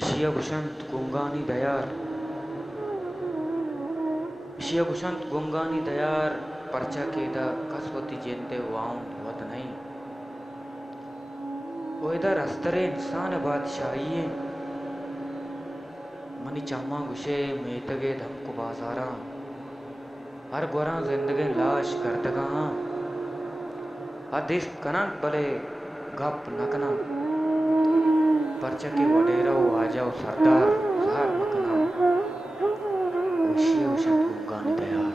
Ishiyagushanth Gongani Dayar Ishiyagushanth Gongani Dayar पर्चा केदा कसवती जेंते wound वत नहीं ओएदा रस्तरे इंसान बादशाही मनी चम्मा गुशे मेतगे धमको बाजारा हर गोरा जिंदगी लाश करतगा आदिस कनक बले गप नकना पर्चा के वडेरा आ जाओ सरदार जहर मकना Ishiyagushanth Gongani Dayar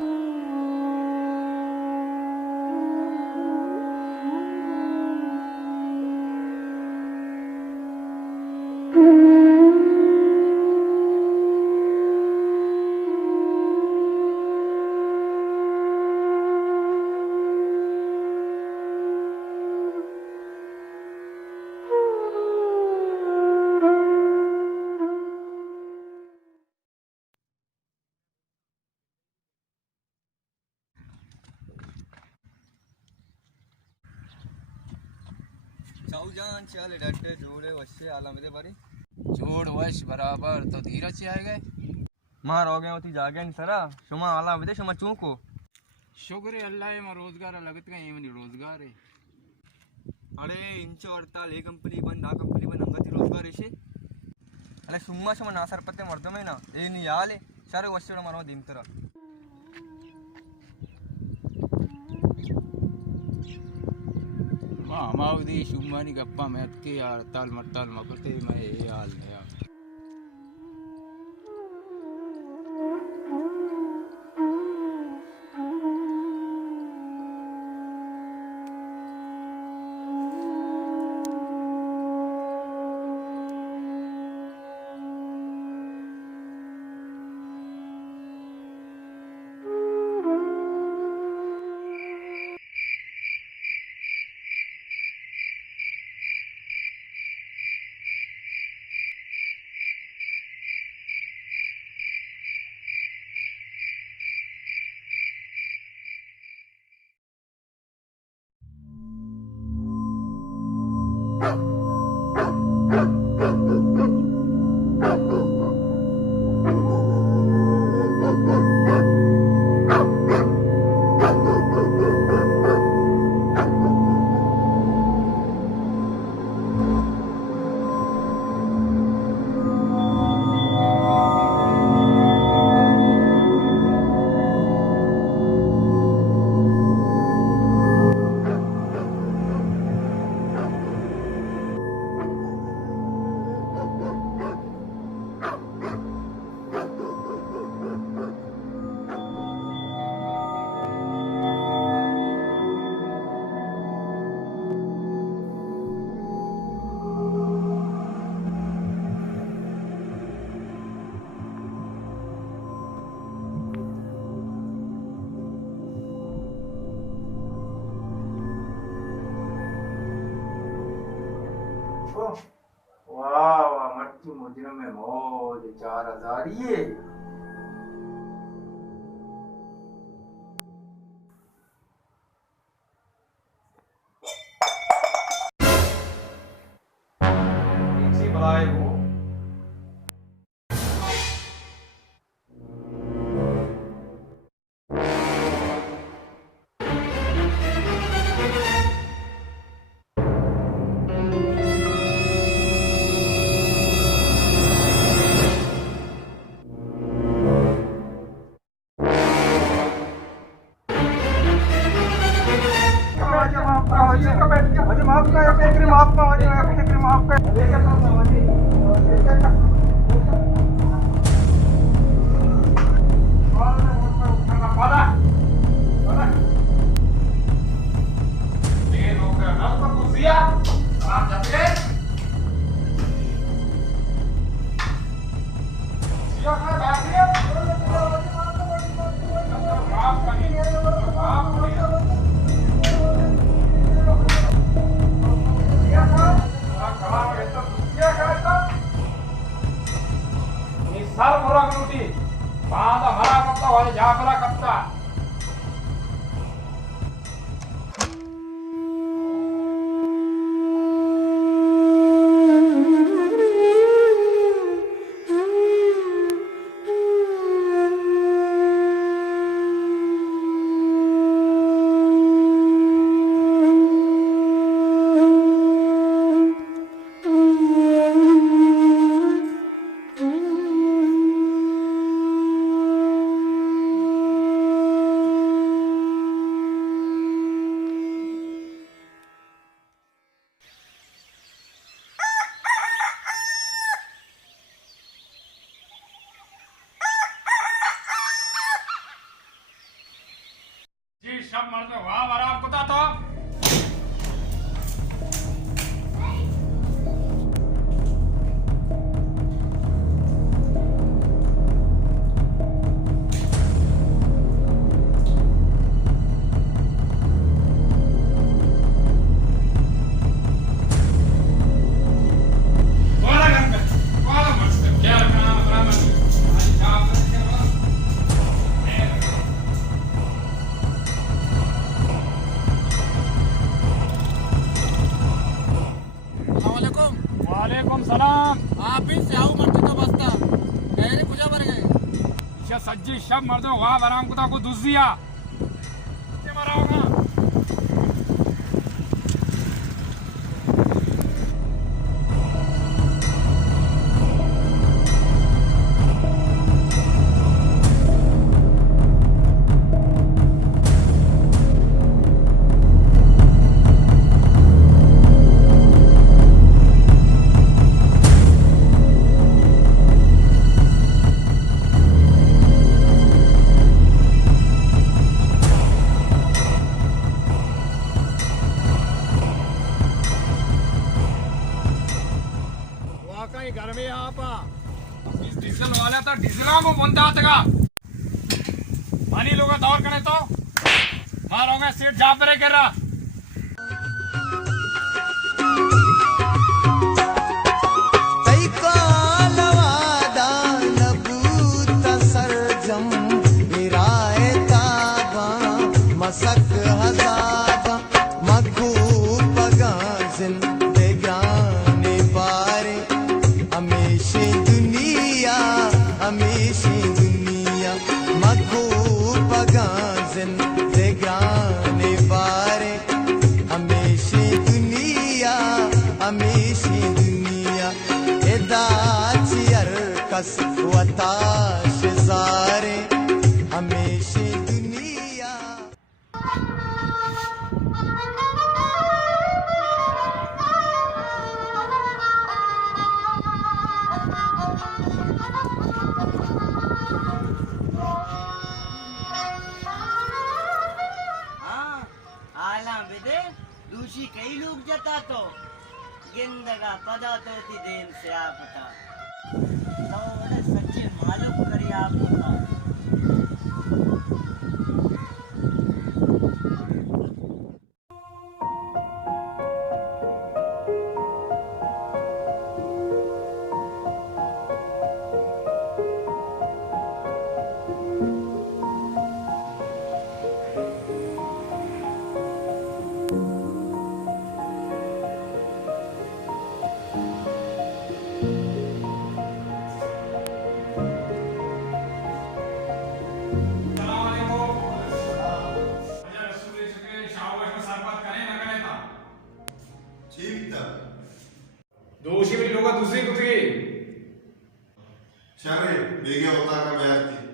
जान चल डटे जोड़े वश्य आला मेरे बारे जोड़ वश बराबर तो धीरज से आएगा मार हो गए होती जागे नहीं सरा शुमा आला विदे शुमा चूको शुक्र अल्लाह है मार रोजगार लगत का एवं रोजगार है अरे इंचो हड़ताल ये कंपनी बंद आ कंपनी बंद अंगति रोजगार है अरे सुम्मा शुमा ना सर पत्ते मर्द में ना ये नहीं आले सारे वश्य मारो दिन तरह हमारी शुमानी गप्पा मैथ के यार ताल मरताल मकते मैं ये हाल है यार वाह वाह मट्टी मुजरम में मौज 4000 ये इसी बुलाए वो Nuti. Pada marah kapta wale japra kapta. जी सब मर्द वहाँ बराबर कुता तो वालेकुम सलाम आप भी से आओ मरते तो बसता मेरे पूजा भर गए सज्जी सब मर्दों वहाँ बराम कुता को दूस दिया मरा होगा घर में आप इस डीजल वाला तो डीजला को बंदा आतेगा पानी लोग दौर करे तो मारोगे सीट जा पर कर रहा मसक हजाबा मखू पगाजिन देगाने पारे हमेशा दुनिया मखू पगाजिन देगाने पारे हमेशा दुनिया एदाचियर कस वताश जारे हमेशा दूषी कई लोग जता तो गिंदगा पदा तो ती देन से आपता तो बड़े सच्चे मालूम करी आपता दोषी भी लोग दूसरी कुत्ती शारे बेगे होता का बैठ की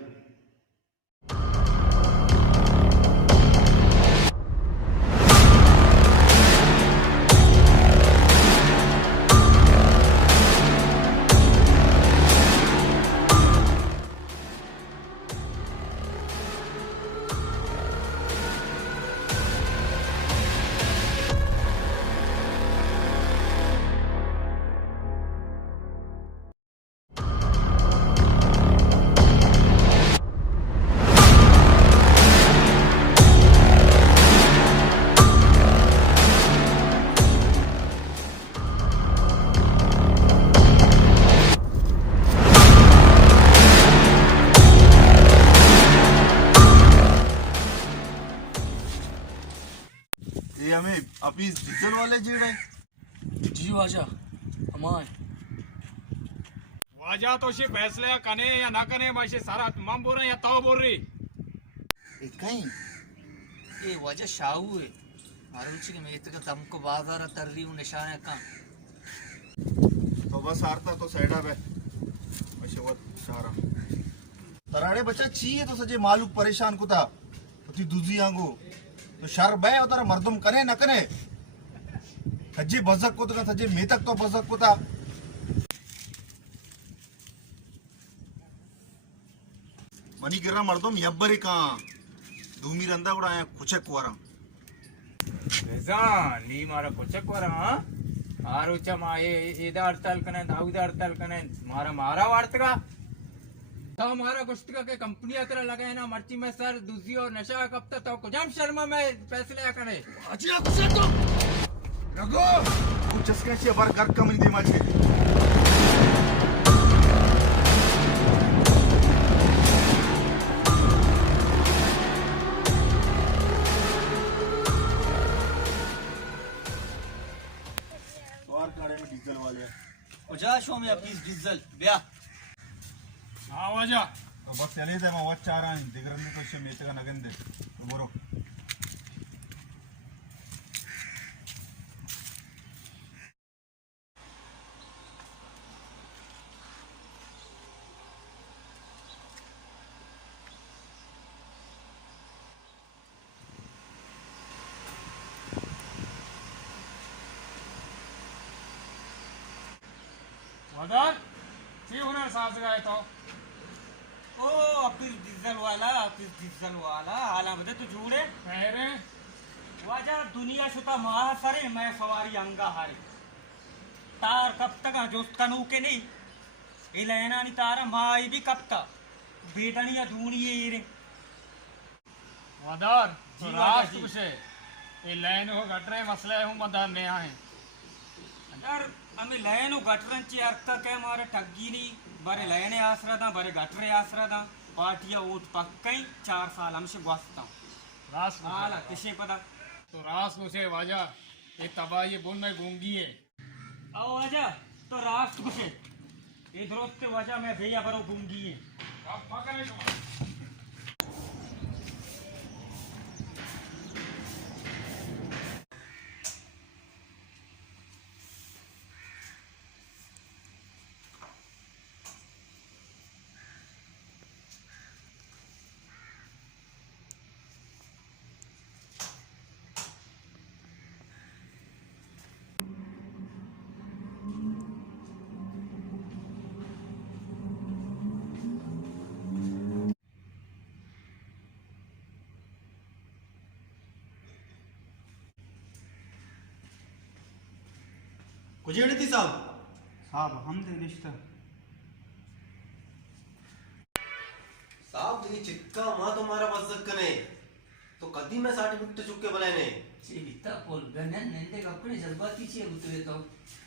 हमें अभी डीजल वाले जी रहे जी वाजा हमारे वाजा तो शे फैसले कने या ना कने वैसे सारा तमाम बोल रहे हैं या तो बोल रही कहीं ये वजह शाहू है मारूची के मेरे तक तुमको बाजार तर रही हूँ निशान का तो बस आरता तो साइडा पे वैसे वो सारा तराड़े बच्चा चाहिए तो सजे मालूक परेशान को था तो ती दूजी आंगो तो शर बे उधर मर्दम करे न करे सजे बजक को तो सजे मेतक तो बजक को था मनी गिरा मर्दम यब्बरी का धूमी रंदा गुड़ा है कुछ कुआरा ऐसा नी मारा कुछ कोरा हाँ आरोचा माये इधर अड़ताल कने दाऊद अड़ताल कने मारा मारा वार्त का तो हमारा कुछ के कंपनी अतर लगे ना मर्ची में सर दूसरी और नशा कब तक तो कुछ शर्मा में पैसे लिया करे अच्छी अच्छे तो लगो कुछ कैसे बार घर कम नहीं दे माचे डीजल वाले उजा शो में अपनी डीजल ब्या हाँ वाजा तो बस चले थे मैं वच्चा रहा हूँ दिगर में कुछ मेते का नगन दे तो बोलो वदर सी हुनर साथ गए तो ओ ऑफिस डीजल वाला हाला बदे तो जुड़े मेरे वाजा दुनिया शुता महासरे मैं सवारी अंगा हारे तार कब तक जोस्त कनू के नहीं इलेना नहीं तारा माई भी कब तक बेदनी या दूनी ये रे वदर जी तो वाजा रात जी। कुछ ये लाइन हो घट रहे मसले हूँ मदर ने आए यार हमें लयनो गटरन ची अर्थ के मारे ठगी नहीं बारे लयने आसरा था बारे गटरे आसरा था पार्टिया ऊट पक्कई 4 साल हमसे गुस्ता रास हाला किसे पता तो रास कुछ वाजा ये तबाही बुन में गूंगी है आओ वजह तो राष्ट्र कुछ इधर से वजह में भैया बरो गूंगी है अब पकड़े तुम्हारे कुजेड़ी थी साहब साहब हम दे रिश्ता साहब ये चिक्का मां तुम्हारा मस्जिद कने तो कदी में सर्टिफिकेट चुके बनाने इतना पोल गनन नंदे अपने जज्बाती छे उतरे तो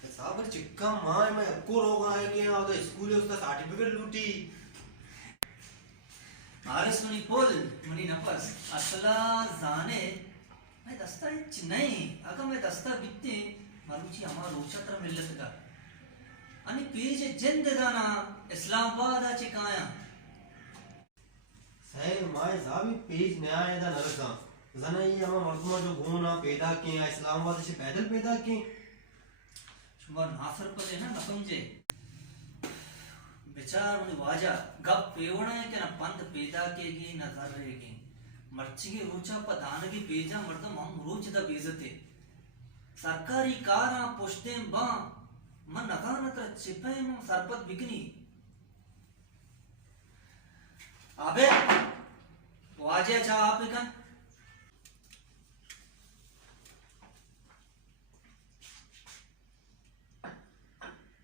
साहब पर चिक्का मां में को रोग आए कि यहाँ तो स्कूल है उसका सर्टिफिकेट लूटी मारे सुनी पोल मनी नफस असला जाने मैं दस्ता नहीं अगर मैं दस्ता बित्ते मारूची हमारा रोचत्र मिलत का आणि पेज जिंद दाना इस्लामाबाद आचे काया सही मां साहब पेज नया है दा नरका जना ये हम मर्दमा जो घूना पैदा किए इस्लामाबाद से पैदल पैदा किए शुमार नासर पले ना न समझे बेचार मुनि वाजा गप पेवणा है कि न पंद पैदा केगी न धर रहेगी मर्ची के रोचा पदान की पेजा मर्दम हम रोच दा बेजते सरकारी कारा पुष्टे बा मन नगानत्र चिपे में सरपत बिकनी अबे वाजे चा आप का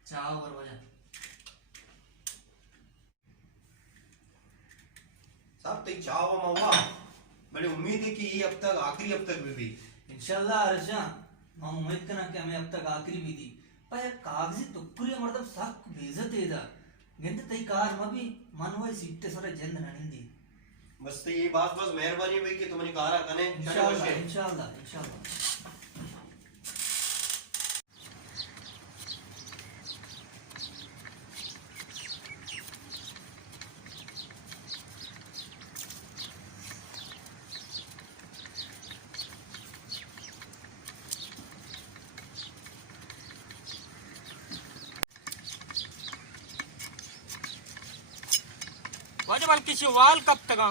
चाव और वजह साहब ते चाव मवा बड़ी उम्मीद है कि ये अब तक आखिरी अब तक भी थी इंशाल्लाह अर्जा मैं उम्मीद करना कि हमें अब तक आखिरी भी दी पर कागजी टुकड़े मतलब सक बेइज्जत है दा गिंद तई कार में भी मनवा सीटे सरे जंद ननिंदी बस तो ये बात बस मेहरबानी भाई कि तुमने कहा कने इंशाल्लाह इंशाल्लाह इंशाल्लाह वजह बल किसी वाल कब तक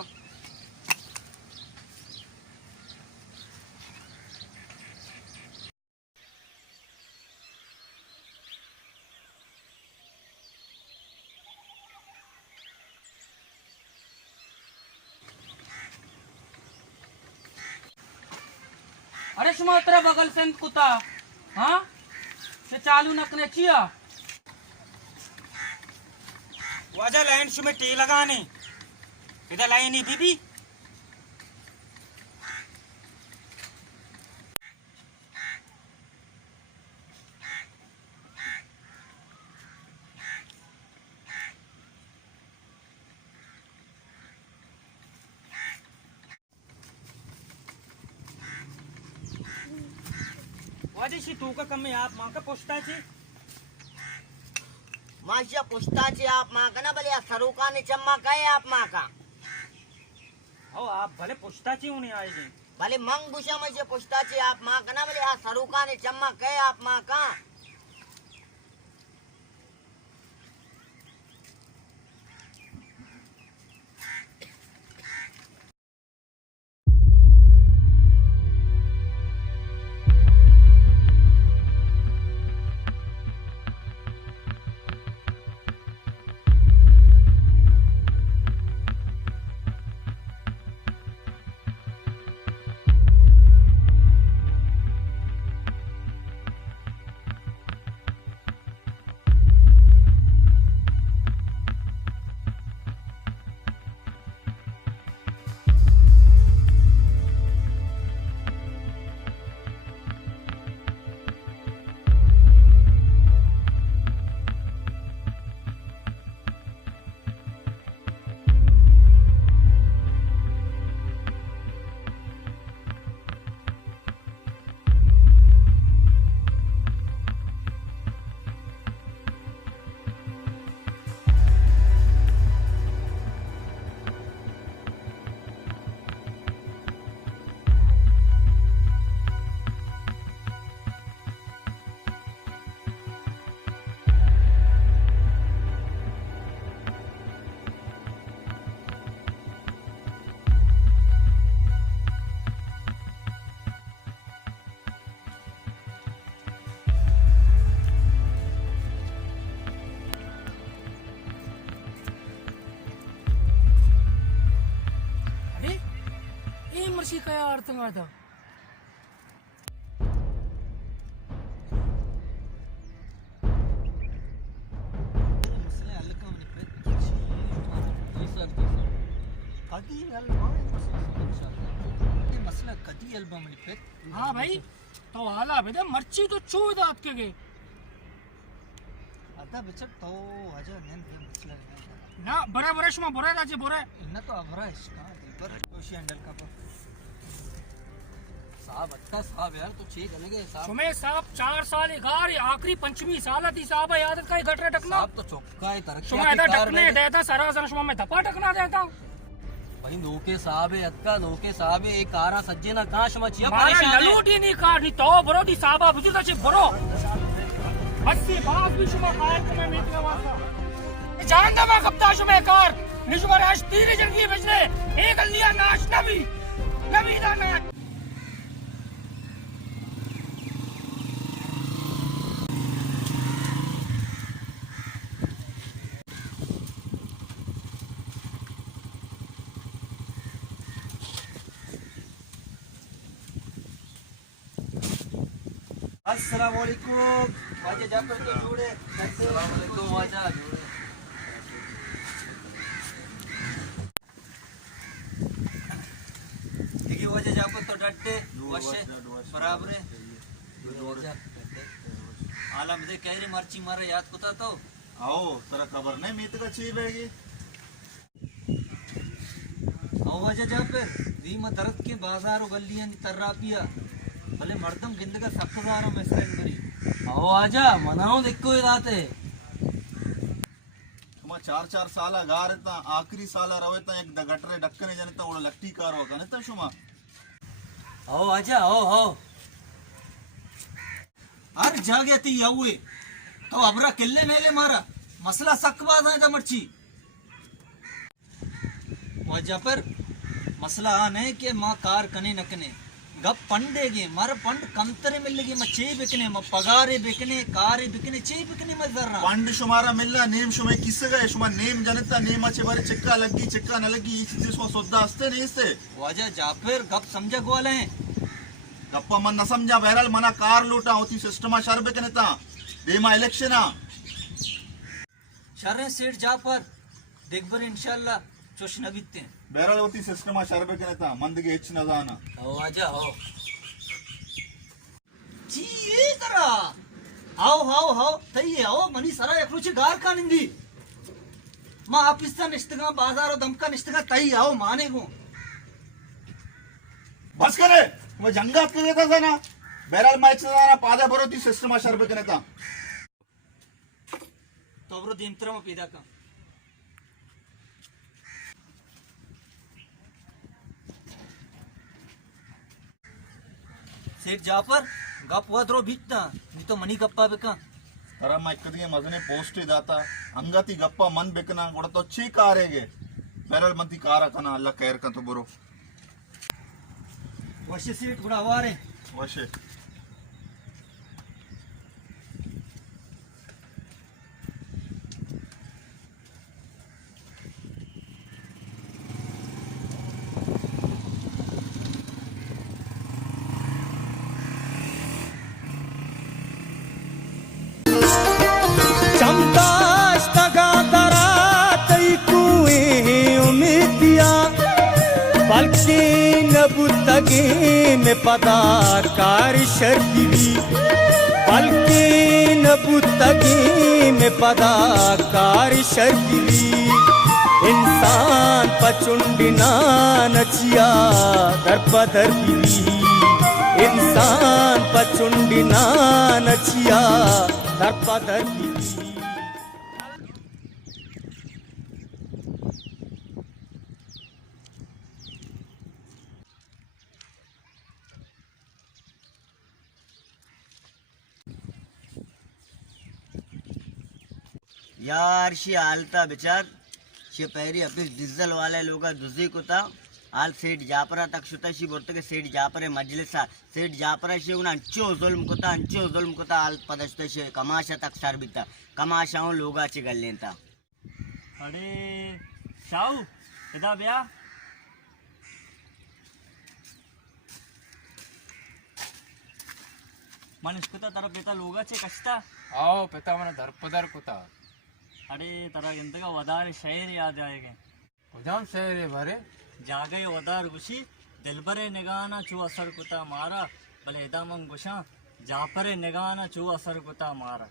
अरे शुमा तेरे बगल से कुत्ता हाँ से चालू नकने चिया वजह लाइन शुमे टी लगाने इधर लाइन ही बीबी वजह तू का कम आप माँ का पोस्टा ची माशिया पुष्टाची आप माँ का ना भले सरूका ने चम्मा कहे आप माँ का हो आप भले पोस्टा ची उन्हें आएगी भले मंग बुशा में से पुष्टाची आप माँ का ना भले सरूका ने चम्मा कहे आप माँ का मर्सी का यार तुम्हारा था हाँ भाई तो हाला बेटा मर्ची तो चो दात के गए आता बेचक तो आजा नैन भी मसला ना बरे बरे शुमा बरे राजे बरे इन्ना तो अमरा इसका पर कोशी हैंडल का पर साहब अच्छा साहब यार तो ठीक है साहब शुमे साहब 4 साल गार आखिरी पंचमी साल थी साहब याद का गटरे टकना साहब तो चौका है तरक्की शुमा इधर टकने देता सारा सन शुमा में धपा टकना देता भाई नोके साहब है अक्का नोके साहब है एक कारा सज्जे ना काश मचिया परेशान है ललूटी नहीं कारनी तो बरो दी साहब बुझी का बरो बस्सी बात भी शुमा कायल को मैं मीटने वाला जानदा मैं कप्ता शुमे कार निशुमा राश तीर जंगी बजने एक लिया नाश नबी दा नाश अस्सलाम वालेकुम वाजे जाकर तो जोड़े अस्सलाम वालेकुम वाजा जोड़े देखिए वाजे जाकर तो डटते वशे बराबर है आलम दे कहरी मर्ची मारे याद कुता तो आओ तेरा खबर नहीं मीत का ची बेगी आओ वाजे जाकर दी में दर्द के बाजार और गलियां तर्रा पिया भले मर्दम गिंद का सख्तदार में सेंड करी आओ आजा मनाओ देखो ये रात है तुम 4 साल गार ता आखिरी साल रवे ता एक गटरे डक्कने जाने ता ओला लट्टी कार होगा ने ता शुमा आओ आजा आओ अर जागे ती आवे तो अबरा किल्ले मेले मारा मसला सक बात है ता मर्ची वजह पर मसला आ नहीं कि माँ कार कने न कने गप पंडेगे मर पंड कमतरे मिलेगी म चे बिकने म पगारे बिकने कारे बिकने चे बिकने म जर्रा पंड शुमारा मिलना नेम शुमे किससे गए शुमा नेम जनता नेम अच्छे बारे चक्का लगी चक्का न लगी इस चीज को सौदा हस्ते नहीं इससे वजह जाफर गप समझ वाले हैं गप्पा मन न समझा बहरहाल मना कार लूटा होती सिस्टमा शर बिकने ता देमा इलेक्शन आ शर्रे सेठ जाफर देखबर इंशाल्लाह चोश न बीतते बहरहाल होती सिस्टमा शर बिकने ता मंद के इच न जाना हो आजा हो जी ये तरा आओ तई आओ मनी सरा एकरुचे गार का निंदी मां पाकिस्तान इस्तगा बाजारो दमका निस्तगा तई आओ माने को बस करे मैं जंगा के देता था ना बहरहाल मैं इच न जाना पादा बरोती सिस्टमा शर बिकने ता तो ब्रो दिमतरा में पैदा का सेठ जाफर गप हुआ द्रो बीतना नहीं तो मनी गप्पा बेका अरे मैं कदी मजने पोस्ट दाता अंगति गप्पा मन बेकना गुड़ तो अच्छी कारेगे बहरहाल मंती कार कना अल्लाह खैर का तो बुरो वर्षे सेठ गुड़ा वारे वशे में पदाकार शर्फी बल्कि नबुतगी में पदाकार शर्फी इंसान पचुंडिना नचिया दरपदर इंसान पचुंडिना नचिया दरपदर यार शी आलता बिचार शे पहरी अपनी डीजल वाले लोग दुजी को था आल सेठ जापरा तक शुता शी बोलते के सेठ जापरे मजलिसा सेठ जापरा शे उन अंचो जुल्म को था आल पदस्ते शे कमाशा तक सर बिता कमाशाओं लोगा ची गल लेता अरे शाऊ किदा ब्या मन इसको तारा पेता लोगा चे कष्टा आओ पिता मन दरपदर कुता अरे तारा इंतगा वदार शहर याद आएगे कुजाम शहर है भरे जागे वदार गुशी दिलबरे निगाना चू असर कुता मारा भले दामंग गुशा जापरे निगाना चू असर कुता मारा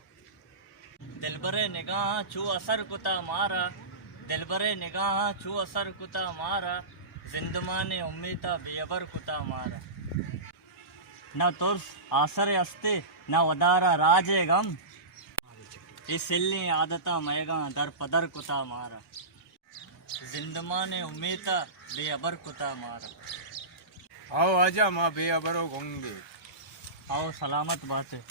दिलबरे निगाह चू असर कुता मारा दिलबरे निगाह चू असर कुता मारा जिंदमाने उम्मीदा बेअबर कुता मारा ना तुर्स आसरे अस्ते ना वदारा राजे गम इसिल्ली आदता मैगा दर पदर कुता मारा जिंदमाने उम्मीदा बेअबर कुता मारा आओ आजा माँ बेअबरो होंगे आओ सलामत बात है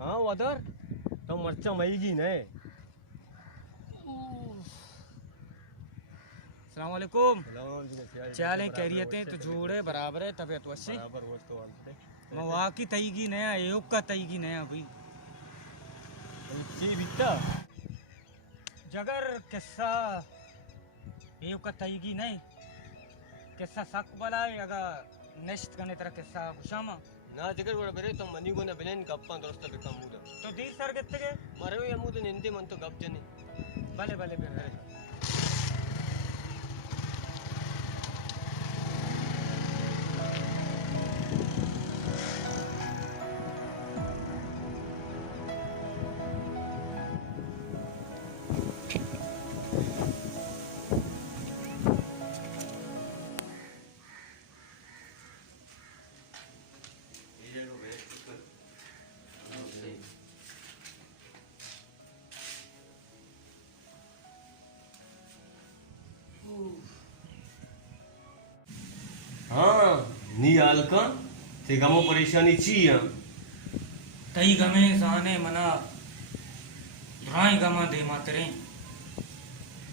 हाँ वदर तो मर्चा मईगी ने अस्सलाम वालेकुम चाले खैरियतें तो जोड़े बराबर है तबीयत वैसे मवा की तईगी नया एयोग का तईगी नया भाई जगर किस्सा एयोग का तईगी नहीं किस्सा सक बला अगर नेक्स्ट करने तरह किस्सा खुशामा ना जगर बड़ा बरे तो मनी को ना बिलेन गप्पा दोस्त बिकम मुदा तो दी सर कितने के मरे ये मुदा निंदे मन तो गप जने भले भले नी आलका ते गमो परेशानी चाहिए तई गमे जाने मना दुराई गमा दे मातरे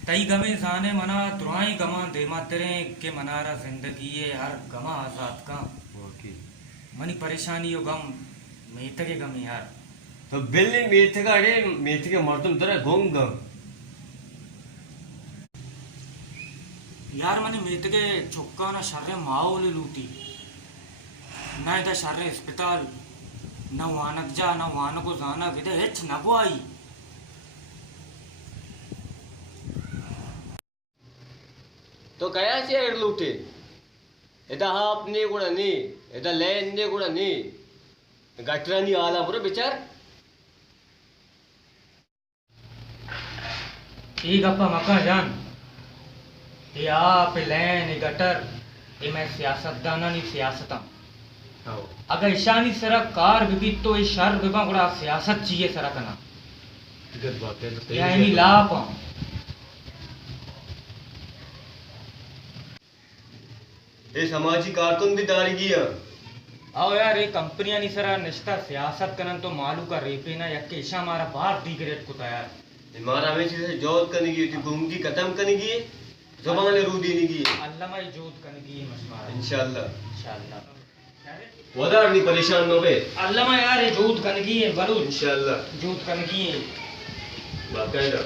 तई गमे जाने मना दुराई गमा दे मातरे के मनारा जिंदगी ये हर गमा आजाद का मनी परेशानी यो गम मेथ के गम यार तो बिल्ली मेथ का रे मेथ के मर्दम तरह गोंग यार मनी मेथ के चुक्का ना शर्रे माओले लूटी ना इधर शर्रे अस्पताल ना वानक जा ना वानको जाना इधर हेच नगो आई तो कया से लूटे इधर हाँ अपने गुड़ा नहीं इधर लेने गुड़ा नहीं गटरा नहीं आला पूरा बेचार ठीक अपा मका जान ये आप लैन ये गटर ये मैं सियासतदाना नहीं सियासता अगर ईशानी सरा कार बिबी तो ये शर बिबा गुड़ा सियासत चाहिए सरा कना यानी लाप ये समाजी कारकुन भी दारी किया आओ यार ये कंपनियां नहीं सरा निश्ता सियासत करन तो मालू का रेपे ना यक्के ईशा हमारा बाहर दी ग्रेड को तैयार हमारा हमें से जॉब करने की थी घूमगी खत्म करने की जुबान ले रू देने की अल्लाह माई जोत करने की मशमारा इंशाल्लाह वदार नहीं परेशान हो बे अल्लाह माई यार ये जोत करने की है बलू इंशाल्लाह जोत करने की है बाकायदा